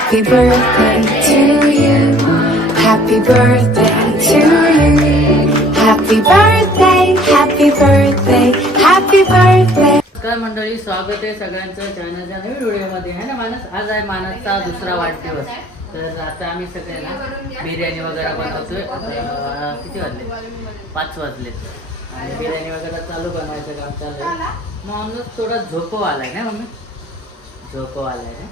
Happy birthday to you. Happy birthday to you. Happy birthday, happy birthday, happy birthday. नमस्कार मंडळी स्वागत आहे सगळ्यांचं चॅनलच्या नवीन व्हिडिओमध्ये. आहे ना मानस? आज आहे मानसचा दुसरा वाढदिवस. तर आता आम्ही सगळ्यांना बिर्याणी वगैरे बनवतोय. आता किती वाजले? पाच वाजले. आणि बिर्याणी वगैरे चालू बनवायचं काम चालू आहे. मग थोडा झोपो आलाय ना मम्मी? झोपो आलाय ना?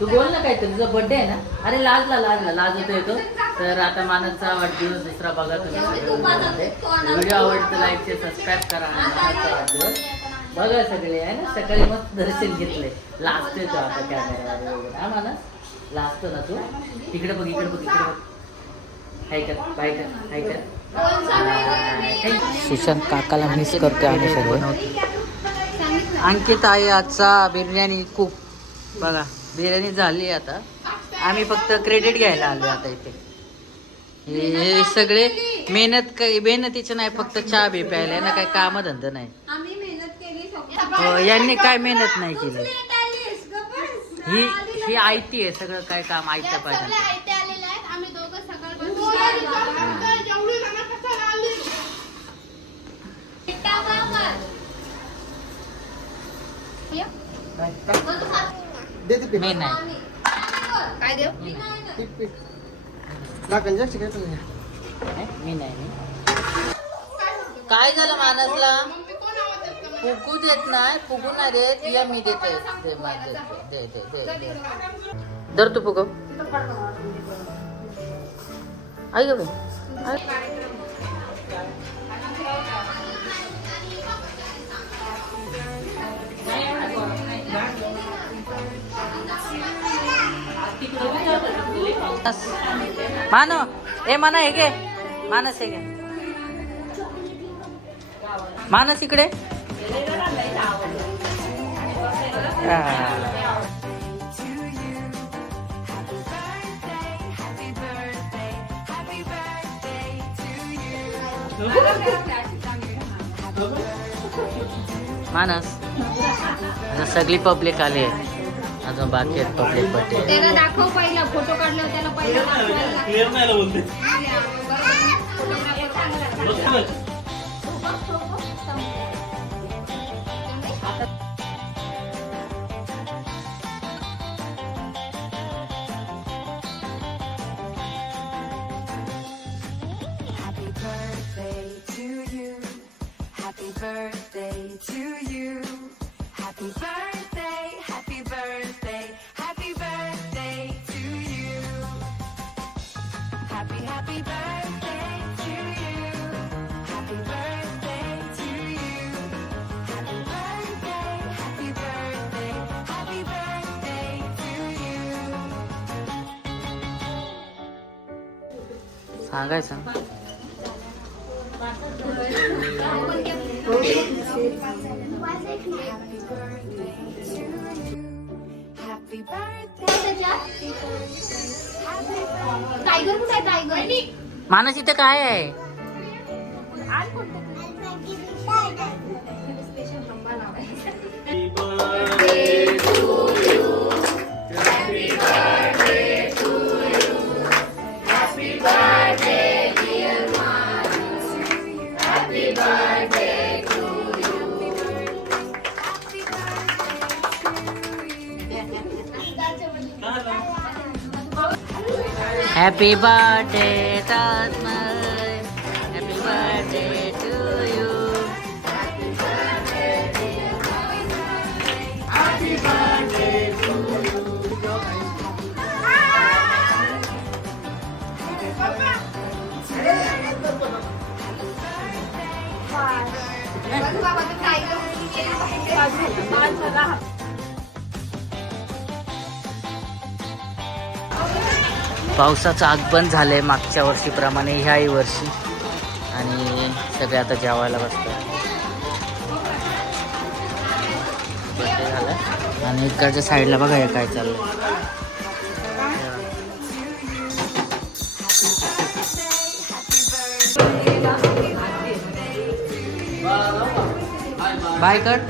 तू बोल ना काहीतरी तुझा बर्थडे आहे ना. अरे लाजला लाजला लाज होतो येतो तर आता मानसचा वाढदिवस दुसरा बघा तुम्ही व्हिडिओ आवडतं लाईक शेअर सबस्क्राईब करा वाढदिवस बघा सगळे आहे ना? सकाळी मस्त दर्शन घेतलंय लाजतोय तो आता कॅमेरावर वगैरे. हा मानस? लाजतो ना तू? इकडे बघ इकडे बघ इकडे बघ. हाय कर बाय कर हाय कर. सुशांत काकाला मिस करतोय आम्ही सर्व अंकित आहे आजचा बिर्याणी कुक बघा. बिर्याणी झाली आता. आम्ही फक्त क्रेडिट घ्यायला आलो आता इथे. हे सगळे मेहनत काही मेहनतीचं नाही फक्त चहा बी प्यायला यांना काही काम धंदा नाही. आम्ही मेहनत केली हो, यांनी काय मेहनत नाही केली. ही ही आयती आहे सगळं काय काम आयतं पाहिजे आम्ही मी नाही. काय मी नाही जास्त काय तुला नाही, मी नाही मी. काय झालं मानसला? फुगू देत नाही फुगू नाही देत. या मी देते. दे मा- दे दे दे दे दे. धर तू फुगव. ऐक बे मानो ए माना हे घे मानस हे घे मानस इकडे मानस सगळी पब्लिक आली आहे अजून बाकी आहेत पब्लिक बर्थडे त्याला दाखव पहिला फोटो काढल्यावर त्याला पहिला दाखवायला क्लिअर नाही आलं बोलते Happy birthday to you. Happy birthday to you. Happy birthday, सांगायचं Happy birthday. टायगर कुठे आहे टायगर मानस इथं काय आहे हॅपी बर्थडे ताजमल हॅपी बर्थडे टू यू पावसाचं आगमन झालंय मागच्या वर्षीप्रमाणे ह्याही वर्षी. आणि सगळे आता जेवायला बसतात. बर्थडे झाला आणि इकडच्या साईडला बघा हे काय चाललं बाय कट.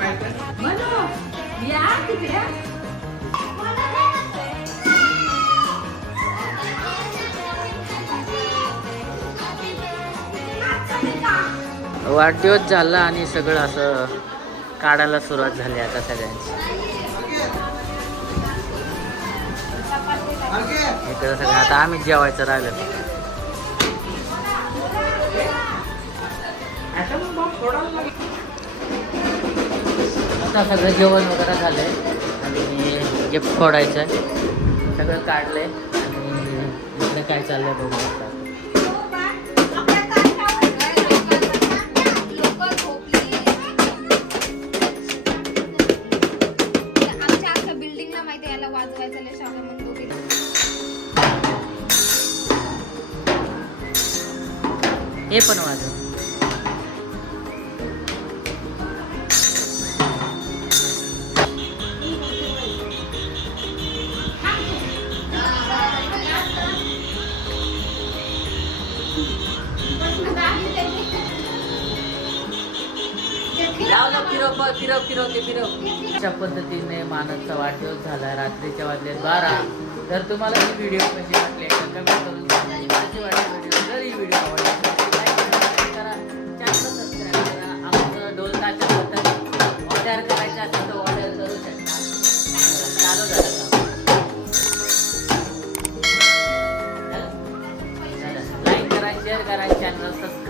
वाढदिवस झाला आणि सगळं असं काढायला सुरुवात झाली आता सगळ्यांची. इकडं सगळं आता आम्ही जेवायचं राहिलं. आता सगळं जेवण वगैरे झालंय. आणि गिफ्ट फोडायचं आहे सगळं काढलंय. आणि इकडे काय चाललंय बघू शकता. हे पण वाजव. फिरव प- फिरव अशा पद्धतीने मानसचा वाढदिवस झाला रात्रीच्या वाजले बारा. तर तुम्हाला ही व्हिडिओ कशी वाटली कमेंट करून सांगा. वाटली व्हिडिओ जर ही व्हिडिओ आवडली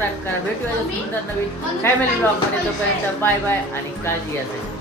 सबस्क्राईब करा. भेटूया सुंदर नवीन फॅमिली ब्लॉगमध्ये. तोपर्यंत बाय बाय आणि काळजी असेल